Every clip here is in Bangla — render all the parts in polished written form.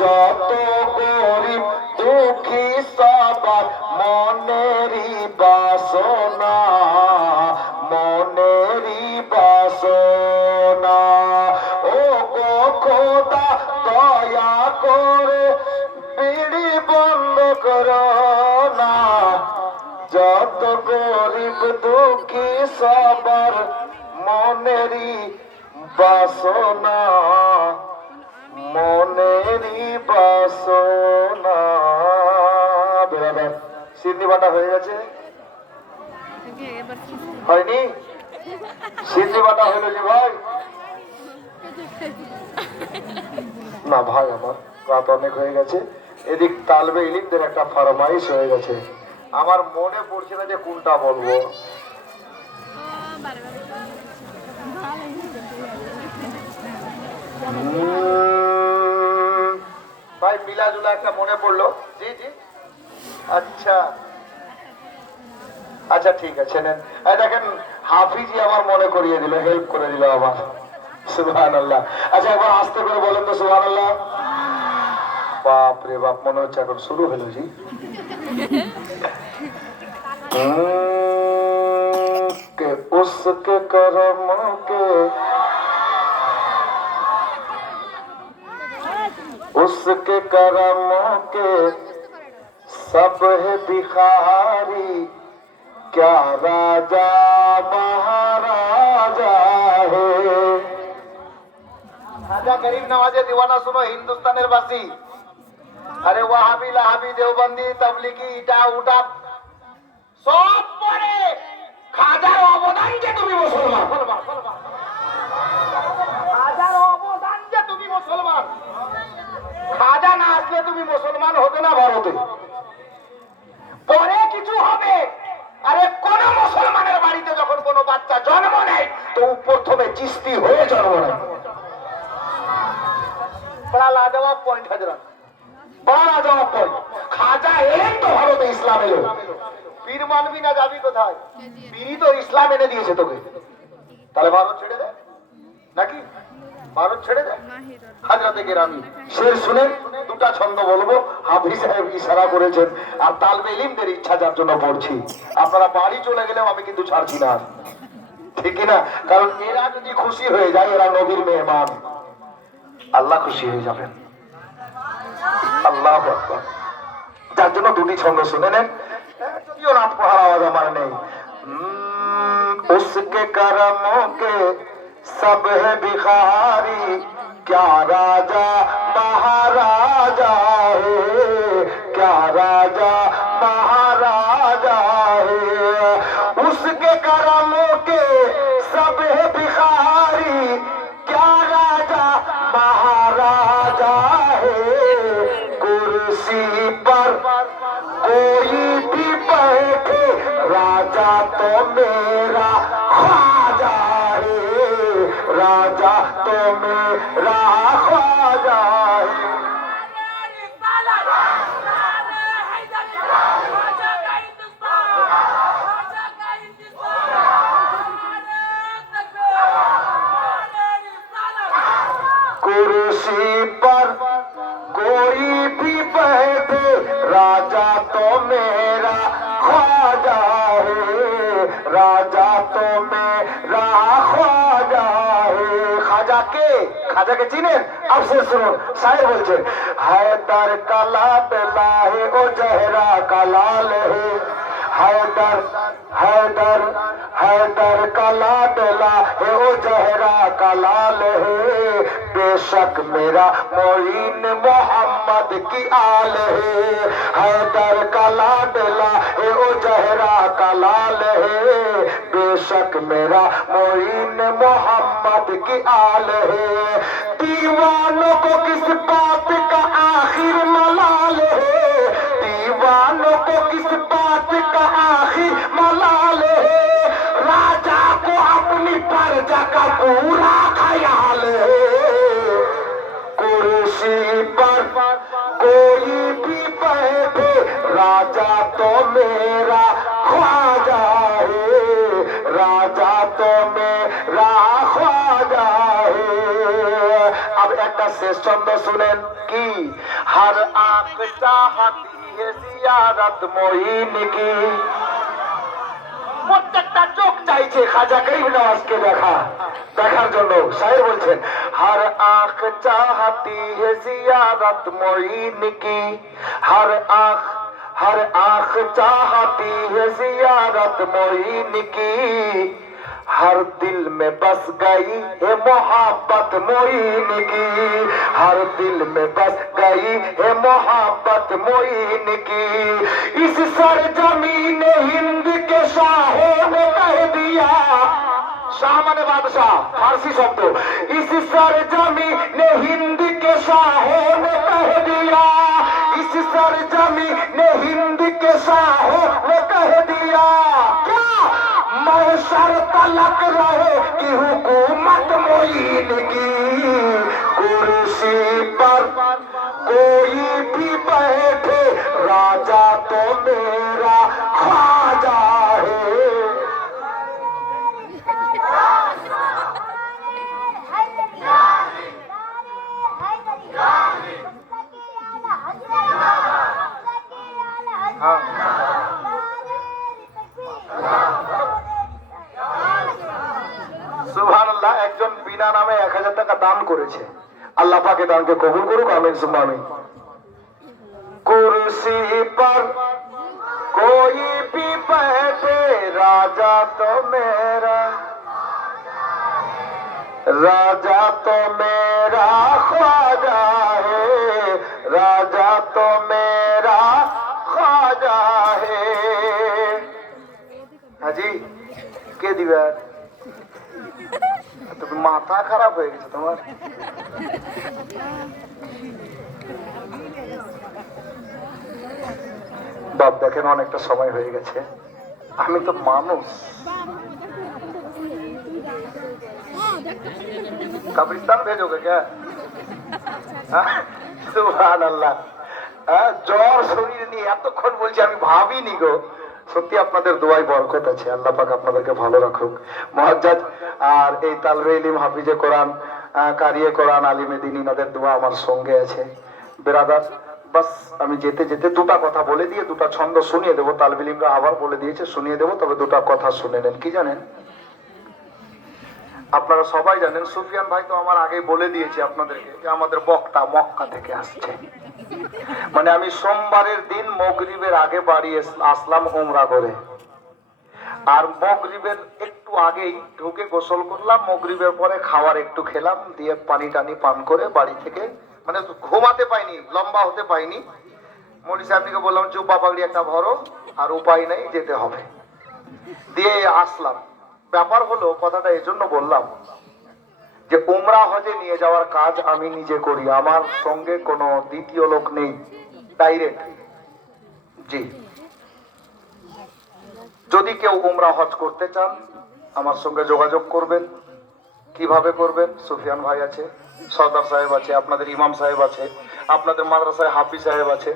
যত গরিব দুঃখী সবার মনেরই বাসনা, মনেরই বাসনা। ও গো খোদা দয়া করে বিড়ি বন্ধ করো না, যত গরিব দুঃখী সবার মনেরই বাসনা, মনেরই বাসনা। বেরাদার সিন্নি বাটা হয়ে গেছে? হয়নি? সিন্নি বাটা হইল যে ভাই? না ভাই, আমার রাত অনেক হয়ে গেছে। এদিক তালবে ইলিমদের একটা ফরমাইশ হয়ে গেছে, আমার মনে পড়ছে না যে কোনটা বলবো। ভাই মিলাজুলা একটা মনে পড়লো। জি জি, আচ্ছা আচ্ছা ঠিক আছে নেন। দেখেন হাফিজি আমার মনে করিয়ে দিল, হেল্প করে দিল আমার। সুবহানাল্লাহ। আচ্ছা একবার আস্তে করে বলেন তো সুবহানাল্লাহ। বাপ রে বাপ, মনে হচ্ছে এখন শুরু হলো জি। के उसके कर्मों के, उसके कर्मों के सब है भिखारी, क्या राजा महाराजा है। राजा गरीब नवाजे दीवाना सुनो हिंदुस्तान बासी। अरे वहाबी लाहाबी देवबंदी तबलीगी इटा उठा সব পরে খাজার অবদান যে তুমি মুসলমান, খাজার অবদান যে তুমি মুসলমান। খাজা না আসলে তুমি মুসলমান হতে না ভারতে, পরে কিছু হবে। আরে কোন মুসলমানের বাড়িতে যখন কোনো বাচ্চা জন্ম নেয় তো প্রথমে চিস্তি হয়ে জন্ম নেয়। বড়া লাজবাব পয়েন্ট হাজরাত, বড়া লাজবাব পয়েন্ট। খাজা এলেন তো ভারতে, ইসলাম এলো। পীর মানবি না যাবি কোথায়? পীরই তো ইসলাম এনে দিয়েছে তোকে, তাহলে ভারত ছেড়ে দে নাকি? ভারত ছেড়ে দে। হাজরাতে কেরামি শের শুনে দুটা ছন্দ বলবো, হাফিজ সাহেব ইশারা করেছেন, আর তালবে ইলমদের ইচ্ছা যার জন্য পড়ছি। আপনারা বাড়ি চলে গেলেও আমি কিন্তু ছাড়ছি না, ঠিক না? কারণ এরা যদি খুশি হয়ে যায়, এরা নবীর মেহমান, আল্লাহ খুশি হয়ে যাবেন। আল্লাহু আকবার। যার জন্য দুটি ছন্দ শুনে নেন, যদিও রাত পড়ার আওয়াজ আমার নেই। उसके कर्मों के सब है भिखारी, क्या राजा महाराजा है, क्या राजा महाराजा है। उसके कर्मों के सब है भिखारी, क्या राजा महाराजा है। कुर्सी पर कोई भी बैठे, राजा तो मेरा ख्वाजा है, राजा तो मेरा ख्वाजा है। कुर्सी पर कोई भी बैठे, राजा तो मेरा ख्वाजा है, राजा तो मेरा ख्वाजा है। खाजा के, खाजा के चिनेन? अब से सुनो, शायर बोलছে, हैदर काला बेला है ओ जहरा का लाल है, हैदर हैदर हैदर काला बेला है ओ जहरा का लाल है। बेशक मेरा मोइन मोहम्मद की आल है, हैदर काला बेला है ओ जहरा का लाल है। बेशक मेरा मोइन मोहम्मद की आल है। दीवानों को किस बात का आखिर मलाल है, दीवानों को किस बात का आखिर मलाल है। राजा को अपनी प्रजा का पूरा ख्याल है। कुर्सी पर कोई भी बैठे, राजा तो मेरा ख्वाजा है, राजा तो मेरा ख्वाजा है। अब एक শেষ ছন্দ শুনেন কি, হর আঁখ চাহতি হে জিয়ারত মঈন কি, প্রত্যেকটা চোখ চাইছে খাজা গরিব নওয়াজকে দেখার জন্য। শায়ের বলছেন হর আঁখ চাহতি হে জিয়ারত মঈন কি, হর आँख चाहती है जियारत मोइन की, हर दिल में बस गई है मोहब्बत मोइन की, हर दिल में बस गई है मोहब्बत मोइन की। इस सरजमीन हिंद के शाहों ने कह दिया, शाह माने बादशाह फारसी शब्द, इस सरजमीन हिंद के शाहों ने कह दिया, इस सरजमीन हिंद के शाहों ने कह दिया, क्या मैशर तलक रहे कि हुकूमत मोइन की, कुर्सी पर कोई भी बैठे राजा तो मेरा ख्वाजा है। সুবহানাল্লাহ, একজন বিনা নামে 1000 টাকা দান করেছে। আল্লাহ পাকে দানকে কবুল করুক, আমিন সুম্মা আমিন। कुर्सी पर कोई भी बैठे राजा तो मेरा, राजा तो मेरा ख्वाजा है, राजा तो मेरा ख्वाजा है। हाजी কে দিবে? তো মাথা খারাপ হয়ে গেছে তোমার। বাপ দেখেন অনেকটা সময় হয়ে গেছে, আমি তো মানুষ, कब्रिस्तान भेजोगे क्या? সুবহানাল্লাহ, জ্বর শরীর নিয়ে এতক্ষণ বলছি আমি ভাবিনি গো। সত্যি আপনাদের দোয়ায় বরকত আছে, আল্লাহ পাক আপনাদেরকে ভালো রাখুক। মুআজ্জাজ আর এই তালবে ইলম হাফিজে কোরআন কারিয়ে কোরআন আলিমে দ্বীন ইনাদের দোয়া আমার সঙ্গে আছে। বেরাদার বাস আমি যেতে যেতে দুটা কথা বলে দিয়ে দুটা ছন্দ শুনিয়ে দেবো, তালবে ইলমরা আবার বলে দিয়েছে শুনিয়ে দেবো, তবে দুটা কথা শুনে নেন। কি জানেন, আপনারা সবাই জানেন সুফিয়ান ভাই তো আমার আগে বলে দিয়েছে আপনাদেরকে যে আমাদের বক্তা মক্কা থেকে আসছে। মানে আমি সোমবারের দিন মাগরিবের আগে বাড়ি আসলাম উমরা করে, আর মাগরিবের একটু আগেই ঢুকে গোসল করলাম, মাগরিবের পরে খাবার একটু খেলাম, দিয়ে পানি টানি পান করে বাড়ি থেকে মানে ঘুমাতে পাইনি, লম্বা হতে পাইনি। মৌলী সাহেবকে বললাম জুব্বা পাগড়ি একটা ভরো, আর উপায় নেই যেতে হবে, দিয়ে আসলাম। ব্যাপার হলো, কথাটা এজন্য বললাম যে উমরা হজে নিয়ে যাওয়ার কাজ আমি নিজে করি, আমার সঙ্গে কোনো দ্বিতীয় লোক নেই, ডাইরেক্ট। জি, যদি কেউ উমরা হজ করতে চান আমার সঙ্গে যোগাযোগ করবেন। কিভাবে করবেন? সুফিয়ান ভাই আছে, সর্দার সাহেব আছে, আপনাদের ইমাম সাহেব আছে, আপনাদের মাদ্রাসায় হাফিজ সাহেব আছে,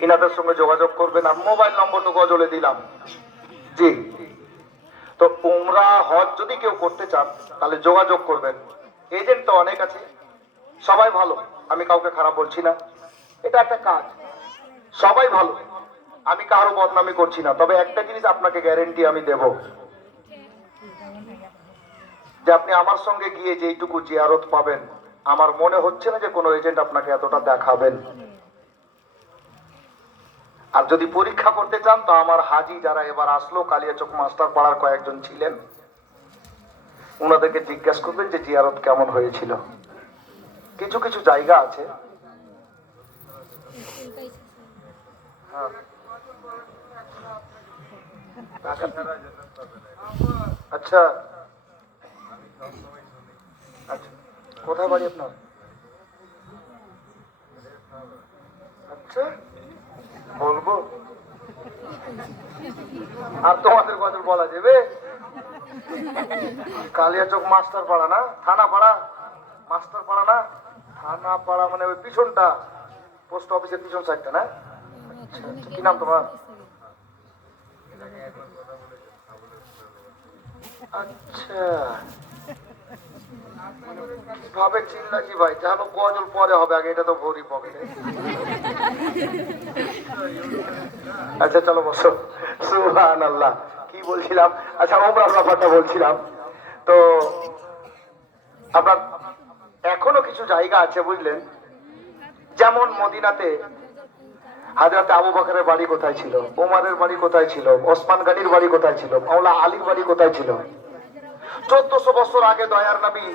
ইনাদের সঙ্গে যোগাযোগ করবেন। আর মোবাইল নম্বর তো গজলে দিলাম। জি, তো উমরা হজ যদি কেউ করতে চান তাহলে যোগাযোগ করবেন। এজেন্ট তো অনেক আছে, সবাই ভালো, আমি কাউকে খারাপ বলছি না, এটা একটা কাজ, সবাই ভালো, আমি কারো বদনামি করছি না। তবে একটা জিনিস আপনাকে গ্যারেন্টি আমি দেব, যে আপনি আমার সঙ্গে গিয়ে যেইটুকু জিয়ারত পাবেন, আমার মনে হচ্ছে না যে কোনো এজেন্ট আপনাকে এতটা দেখাবেন। আর যদি পরীক্ষা করতে চান তো আমার হাজি যারা এবার আসলো, কালিয়াচক মাস্টার পাড়ার কয়েকজন ছিলেন, ওনাদেরকে জিজ্ঞাসা করবেন যে জিয়ারত কেমন হয়েছিল। কিছু কিছু জায়গা আছে, আচ্ছা আচ্ছা, কোথায় বাড়ি আপনার? আচ্ছা বলবো, আর তোমাদের গজল বলা যাবে? কালিয়াচক মাস্টার পাড়া না, থানা পাড়া, মাস্টার পাড়া না, থানা পাড়া মানে ওই পিছনটা, পোস্ট অফিসের পিছন সাইডটা না? আচ্ছা, কি নাম তোমার? আচ্ছা কিভাবে চিল্লাছি ভাই, জানো গজল পরে হবে, আগে এটা তো ভরি পকেটে। আচ্ছা চলো বসো। সুবহানাল্লাহ। কি বলছিলাম? আচ্ছা ওমরার ব্যাপারটা বলছিলাম। তো আপনার এখনো কিছু জায়গা আছে বুঝলেন, যেমন মদিনাতে হাজরত আবু বকরের বাড়ি কোথায় ছিল, ওমরের বাড়ি কোথায় ছিল, ওসমান গনির বাড়ি কোথায় ছিল, মাওলা আলীর বাড়ি কোথায় ছিল। 1400 বছর আগে দয়ার নবী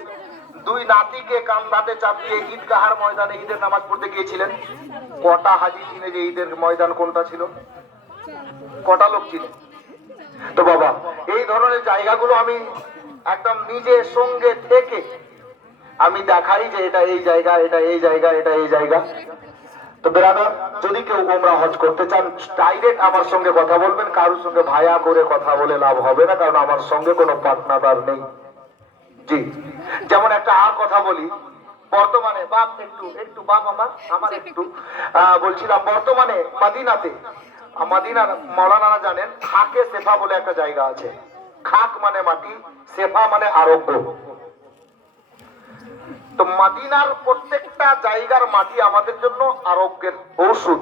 দুই নাতিকে কান্দাতে চাপিয়ে ঈদগাহার ময়দানে ঈদের নামাজ পড়তে গিয়েছিলেন। কটা হাজি চিনে যে ঈদের ময়দান কোনটা ছিল? কটা লোক চিনে? তো বাবা এই ধরনের জায়গাগুলো আমি একদম নিজের সঙ্গে থেকে আমি দেখাই যে এটা এই জায়গা, এটা এই জায়গা, এটা এই জায়গা। তো বেরাদার, যদি কেউ ওমরা হজ করতে চান ডাইরেক্ট আমার সঙ্গে কথা বলবেন, কারোর সঙ্গে ভায়া করে কথা বলে লাভ হবে না, কারণ আমার সঙ্গে কোনো পার্টনার নেই। জি, যেমন একটা আর কথা বলি, বর্তমানে বাপ একটু একটু বাপ আমার একটু বলছিলাম, বর্তমানে মদিনাতে, মদিনার মৌলানারা জানেন খাকে সেফা বলে একটা জায়গা আছে। খাক মানে মাটি, সেফা মানে আরোগ্য। তো মদিনার প্রত্যেকটা জায়গার মাটি আমাদের জন্য আরোগ্যের ঔষধ,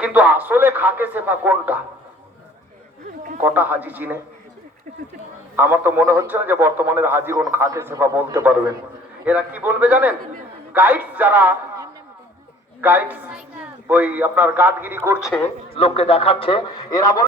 কিন্তু আসলে খাকে সেফা কোনটা? কটা হাজি চিনে? আমার তো মনে হচ্ছে না যে বর্তমানের হাজিগণ খাকে সেফা বলতে পারবেন। এরা কি বলবে জানেন? গাইডস, যারা গাইডস ওই আপনার গার্ডগিরি করছে, লোককে দেখাচ্ছে, এরা বলে